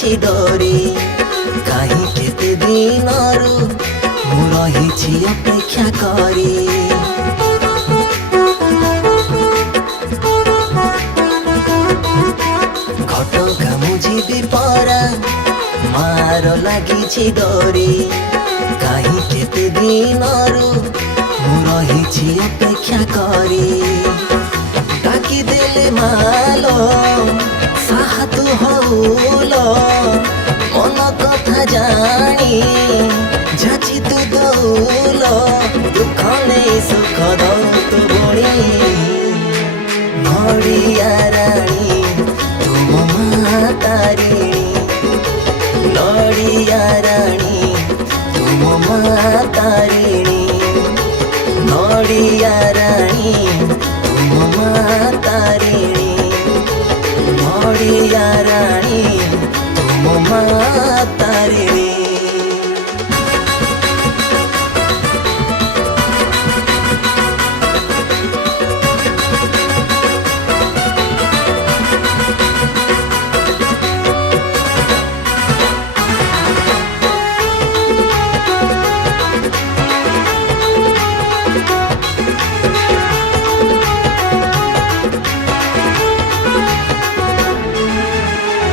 ଲାଗିଛି ଡୋରି କାହିଁ କେତେ ଦିନରୁ ମୁଁ ରହିଛି ଅପେକ୍ଷା କରି ଘଟଗାଁ ମୁଁ ଯିବି ପରା ମାର ଲାଗିଛି ଡୋରି କାହିଁ କେତେ ଦିନରୁ ମୁଁ ରହିଛି ଅପେକ୍ଷା କରି ଡାକିଦେଲେ ମାଲୋ ସାହା ତୁ ହଉଲୋ ମନ କଥା ଜାଣି ଯାଚି ତୁ ଦଉଲୋ ଦୁଃଖ ନେଇ ସୁଖ ଦଉ ତୁ ବୁଣି ନଡ଼ିଆ ରାଣୀ ତୁମ ମା ତାରିଣୀ नड़िया रानी तुम माँ तारिणी नड़िया रानी तुम माँ तारिणी नड़िया रानी तुम माँ तारिणी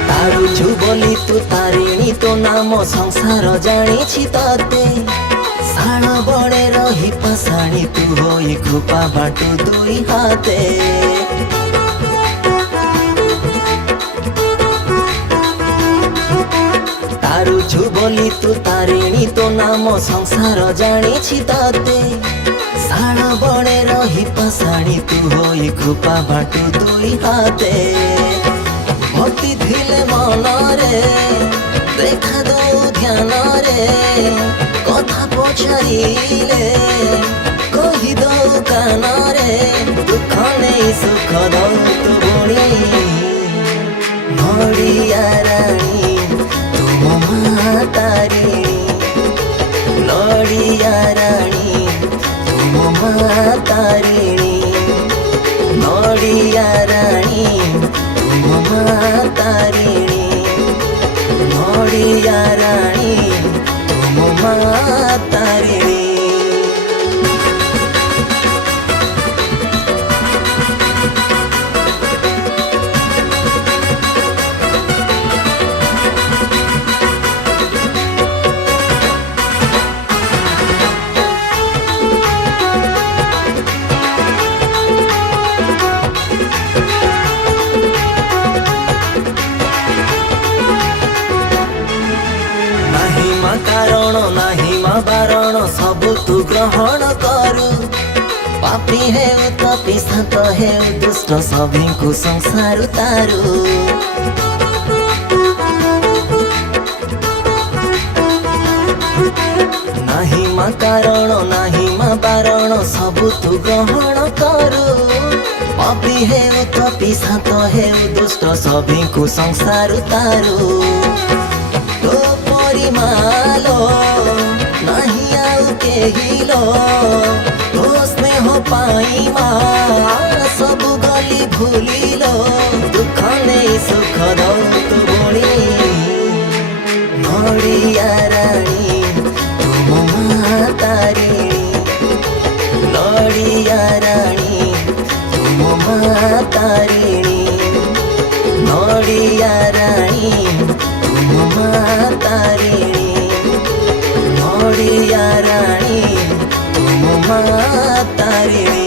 तारुछु बोली तू तारिणी तो नाम संसार जानी तते साण बड़े रही पाषाणी तू होई कृपा बाटू दुई हाथे तारुछु बोली तू तारिणी तो नाम संसार जानी तते साण बड़े रही पाषाणी तू होई कृपा बाटू दुई हाथे भक्ति थिले मनरे देखा दो ध्यान रे कथा पचारिले कही दो कान रे दुख नहीं सुख दो तू बुणी नड़िया रानी तुम माँ तारिणी नड़िया रानी तुम माँ तारिणी नड़िया रानी माँ तारिणी नड़िया रानी तुम माँ तारिणी कारण नाही माँ बारण सब तू ग्रहण करू पापी है तो पिशाच है दुष्ट सभी को संसार तारू नाही माँ कारण नाही माँ बारण सब तू ग्रहण करू पापी है तो पिशाच है दुष्ट सभी को संसार तारू मालो नहीं आउ के हिलो तो स्नेह पाई माँ सब गली भूलिलो दुख नहीं सुख दो तू बुणी नड़िया रानी तुम माँ तारिणी नड़िया रानी तुम माँ तारिणी नड़िया रानी तुम माँ तारिणी नड़िया रानी तुम माँ तारिणी।